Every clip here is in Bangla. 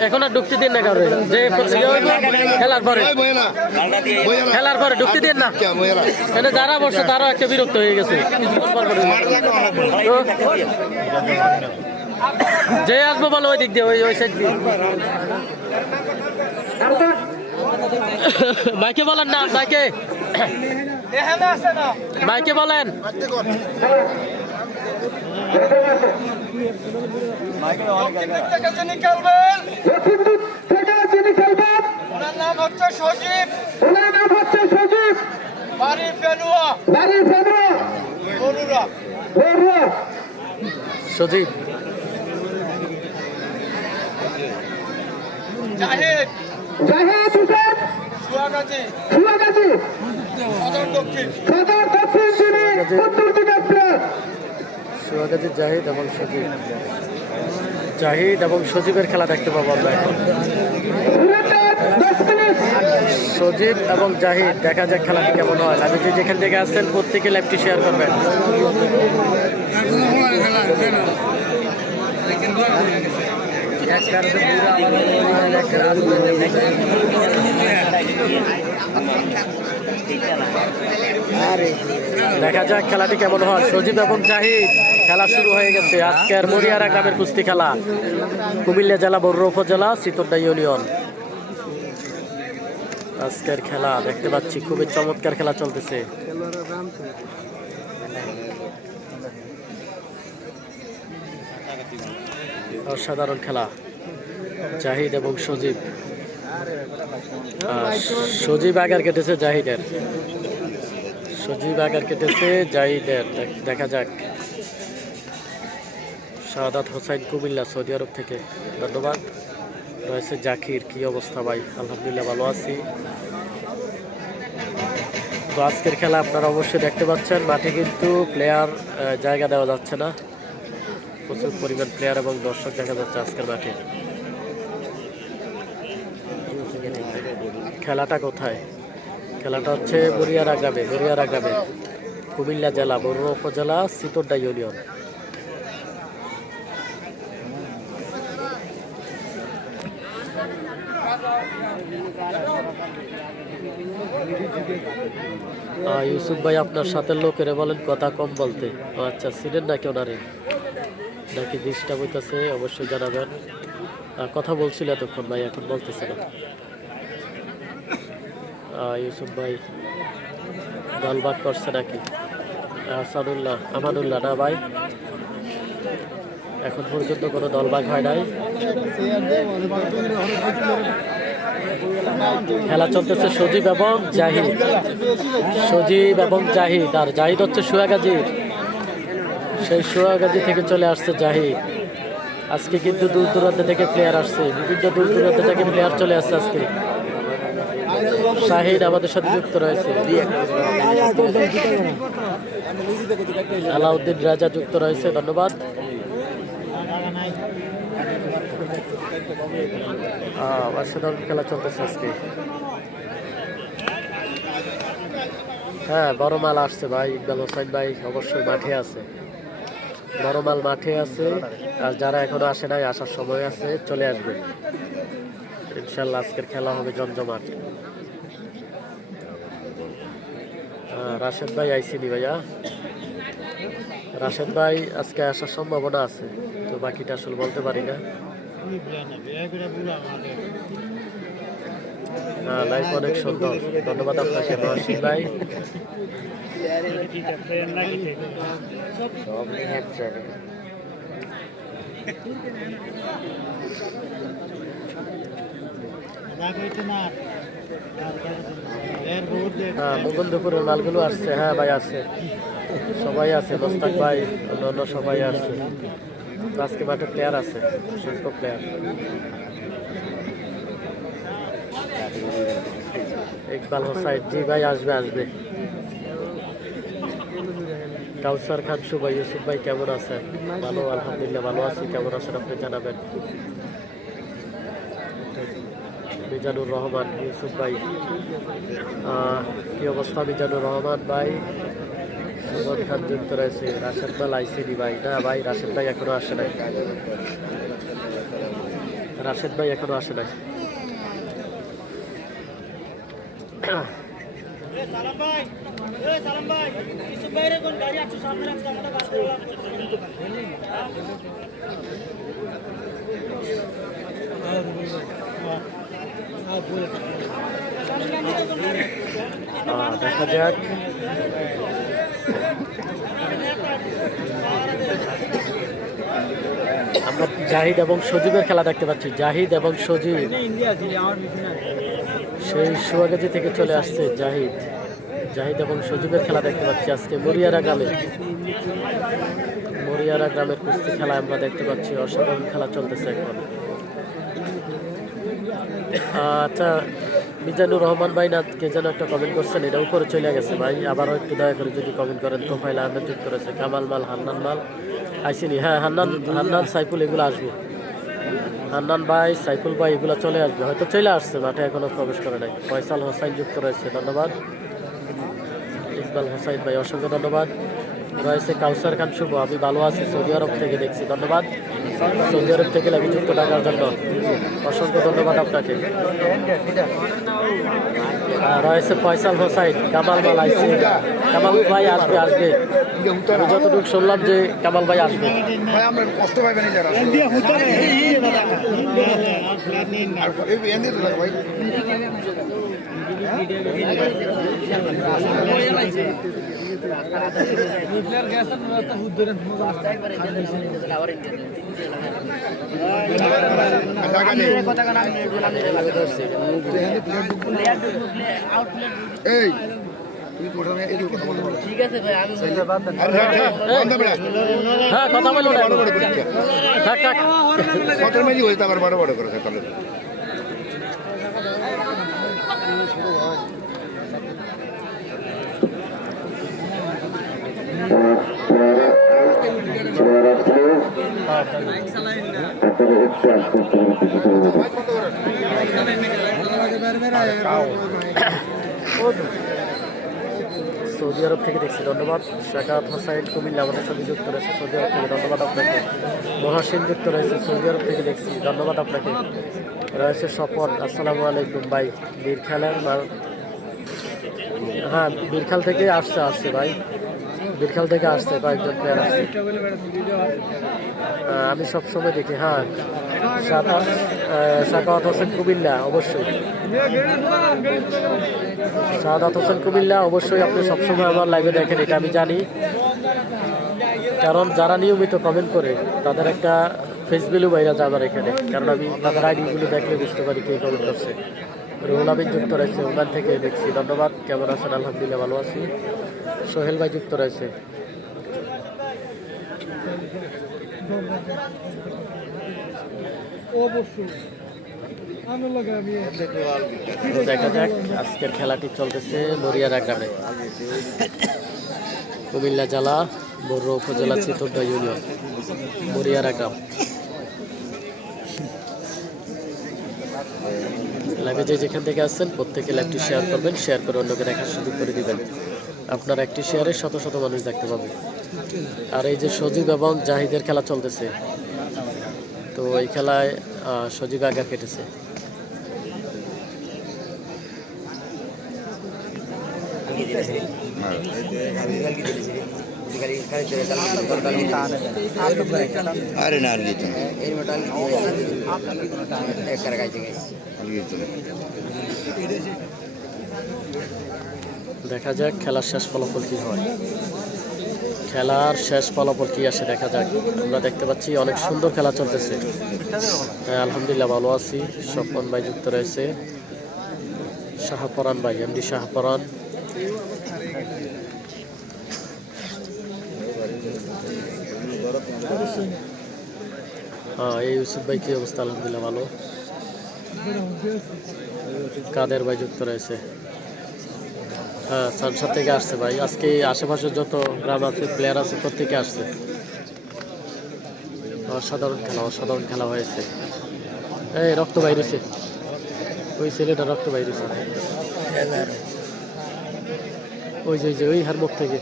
এখন আর ঢুকতে দিন না কারো যে খেলার পরে ঢুকতে দিন না এখানে যারা বসছে তারাও একটা বিরক্ত হয়ে গেছে যে আসবো বলো ওই দিক দিয়ে ওই সাইড দিয়ে ভাইকে বলেন না ভাইকে বলেন সজীব জাহিদ সুয়াগাজী জাহিদ এবং সজীবের খেলা দেখতে পাবো আমরা এখন সজীব এবং জাহিদ দেখা যাক খেলাটি কেমন হয় আমি যে যেখান থেকে আসছেন প্রত্যেকে লাইভটি শেয়ার করবেন দেখা যাক খেলাটি কেমন হয় সজীব এবং জাহিদ খেলা শুরু হয়ে গেছে আজকের মরিয়ারা গ্রামের কুস্তি খেলা কুমিল্লা জেলা বড়ুয়া উপজেলা সিতোড্ডা ইউনিয়ন আজকের খেলা দেখতে পাচ্ছি খুবই চমৎকার খেলা চলতেছে অসাধারণ খেলা জাহিদ এবং সজীব আগার কেটেছে জাহিদের দেখা যাক শাহাদাত হোসাইন কুমিল্লা সৌদি আরব থেকে ধন্যবাদ রয়েছে জাকির কি অবস্থা ভাই আলহামদুলিল্লাহ ভালো আছি তো আজকের খেলা আপনারা অবশ্যই দেখতে পাচ্ছেন মাঠে কিন্তু প্লেয়ার জায়গা দেওয়া যাচ্ছে না প্রচুর পরিমাণ প্লেয়ার এবং দর্শক দেখা যাচ্ছে আজকের মাঠে খেলাটা কোথায় খেলাটা হচ্ছে বরিয়ারা গ্রামে কুমিল্লা জেলা বড়ুয়া উপজেলা সিতোড্ডা ইউনিয়ন ইউসুফ ভাই আপনার সাথে লোকেরা বলেন কথা কম বলতে আচ্ছা ছিলেন না কেউ নাকি ডিস্টার্ব হইতেছে অবশ্যই জানাবেন কথা বলছিল এতক্ষণ ভাই এখন বলতেছে না ইউসুফ ভাই দলবাগ করছে নাকি আসাদুল্লাহ আমানুল্লাহ না ভাই এখন পর্যন্ত কোনো দলবাগ হয় নাই খেলা চলতেছে সজীব এবং জাহিদ আর জাহিদ হচ্ছে সুয়াগাজীর সেই সুয়াগাজী থেকে চলে আসছে জাহিদ আজকে কিন্তু দূর দূরান্ত থেকে প্লেয়ার আসছে বিভিন্ন দূর দূরান্ত থেকে প্লেয়ার চলে আসছে আজকে শাহিদ আমাদের সাথে যুক্ত রয়েছে আলাউদ্দিন রাজা যুক্ত রয়েছে ধন্যবাদ অসাধারণ খেলা চলতেছে আজকে হ্যাঁ বড় মাল আসছে ভাই ইকবাল হোসেন ভাই অবশ্যই মাঠে আছে বড় মাল মাঠে আছে আর যারা এখনো আসে নাই আসার সময় আছে চলে আসবে ইনশাল্লাহ আজকের খেলা হবে জমজমাট রাশেদ ভাই আইসিনি ভাইয়া রাশেদ ভাই আজকে আসার সম্ভাবনা আছে তো বাকিটা আসলে বলতে পারি না লাইফ অনেক সুন্দর ধন্যবাদ আপনাকে মহসিন ভাই মুঘল দুপুরের মালগুলো আসছে হ্যাঁ ভাই আছে সবাই আছে মোস্তাক ভাই অন্য সবাই আসছে আজকে মাঠে প্লেয়ার আছে অসংখ্য প্লেয়ার ইকবাল হোসাইন জি ভাই আসবে কাউসার খান শুভ ইউসুফ ভাই কেমন আছেন ভালো আলহামদুলিল্লাহ ভালো আছি কেমন আছেন আপনি জানাবেন মিজানুর রহমান ইউসুফ ভাই কি অবস্থা? মিজানুর রহমান ভাই, সুমন খান যুক্ত রয়েছে। রাশেদ মাল আইসিডি ভাই, না ভাই রাশেদ ভাই এখনো আসে নাই, রাশেদ ভাই এখনো আসে নাই। দেখা যাক। আমরা জাহিদ এবং সজীবের খেলা দেখতে পাচ্ছি। জাহিদ এবং সজীব সেই সোয়াগাজি থেকে চলে আসছে। জাহিদ এবং সজীবের খেলা দেখতে পাচ্ছি আজকে মরিয়ারা গ্রামের কুস্তি খেলা আমরা দেখতে পাচ্ছি। অসাধারণ খেলা চলতেছে এখন। আচ্ছা, মিজানুর রহমান ভাই না কে যেন একটা কমেন্ট করছেন, এটা উপরে চলে গেছে ভাই। আবারও একটু দয়া করে যদি কমেন্ট করেন। তোফাইল আহমেদ যুক্ত রয়েছে। কামাল মাল, হান্নান মাল আইসিনি। হ্যাঁ, হান্নান সাইফুল এগুলো আসবে। হান্নান ভাই, সাইফুল ভাই এগুলো চলে আসবে, হয়তো চলে আসছে, মাঠে এখনো প্রবেশ করে নাই। ফয়সাল হোসাইন যুক্ত রয়েছে, ধন্যবাদ। ইকবাল হোসাইন ভাই অসংখ্য ধন্যবাদ। রয়েছে কাউসার খান শুভ, আমি ভালো আছি, সৌদি আরব থেকে দেখছি, ধন্যবাদ। সৌদি আরব থেকে লাইভে যুক্ত থাকার জন্য অসংখ্য ধন্যবাদ আপনাকে। রয়েছে ফয়সাল হোসাইন, কামাল মাল আইসি। কামাল ভাই আসবে। আমি যতটুকু শুনলাম যে কামাল ভাই আসবে। ঠিক আছে ভাই, আমি হ্যাঁ কথা বলো না। বড় বড় করে সৌদি আরব থেকে দেখছি, ধন্যবাদ। শাকাত হোসাইন কুমিল্লা আমাদের সাথে যুক্ত রয়েছে সৌদি আরব থেকে, ধন্যবাদ আপনাকে। মহাসিন যুক্ত রয়েছে সৌদি আরব থেকে দেখছি, ধন্যবাদ আপনাকে। রয়েছে স্বপন, আসসালামু আলাইকুম ভাই। বীরখালের মাল, হ্যাঁ বীরখাল থেকে আসছে ভাই, বীরখাল থেকে আসছে কয়েকজন প্লেয়ার আসছে। আমি সবসময় দেখি। হ্যাঁ, শাকাওয়াত হোসেন কুমিল্লা, অবশ্যই শাহাদাত হোসেন কুমিল্লা, অবশ্যই আপনি সবসময় আমার লাইভে দেখেন, এটা আমি জানি। কারণ যারা নিয়মিত কমেন্ট করে তাদের একটা ফেস ভ্যালু বাইরে যায় আমার এখানে, কারণ আমি তাদের আইডিগুলো দেখলে বুঝতে পারি কে কমেন্ট করছে। রুহুল আমিন যুক্ত রয়েছে, ওখান থেকে দেখছি, ধন্যবাদ। কেমন আছেন? আলহামদুলিল্লাহ ভালো আছি। সোহেল ভাই যুক্ত রয়েছে। দেখা যাক, আজকের খেলাটি চলতেছে মরিয়ারা গ্রামে, কুমিল্লা জেলা বড়ুয়া উপজেলা চিতরদা ইউনিয়ন, মরিয়ারা গ্রাম। লাইভে যেখান থেকে আসছেন প্রত্যেকে লাইভটি শেয়ার করবেন, শেয়ার করে অন্যকে দেখার সুযোগ করে দিবেন। আপনার একটি শেয়ারে শত শত মানুষ দেখতে পাবে। আর এই যে সজীব এবং জাহিদের খেলা চলতেছে, তো এই খেলায় সজীব আগে কেটেছে। দেখা যাক খেলার শেষ ফলাফল কি হয়, খেলার শেষ ফলাফল কি আসে দেখা যাক। আমরা দেখতে পাচ্ছি অনেক সুন্দর খেলা চলতেছে। হ্যাঁ আলহামদুলিল্লাহ ভালো আছি। স্বপন ভাই যুক্ত রয়েছে, শাহপরান ভাই, এমডি শাহপরান। হ্যাঁ এই ইউসুফ ভাই কি অবস্থা? আলহামদুলিল্লাহ ভালো। কাদের ভাই যুক্ত রয়েছে। হ্যাঁ সানসার থেকে আসছে ভাই, আজকে আশেপাশের যত গ্রাম আছে প্লেয়ার আছে প্রত্যেকে আসছে। অসাধারণ খেলা হয়েছে। এই রক্ত বাইরেছে, ওই ছেলেটা রক্ত বাইরেছে। ওই যে ওই হার মুখ থেকে।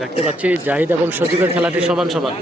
দেখতে পাচ্ছি জাহিদ এবং সজীবের খেলাটি সমান সমান।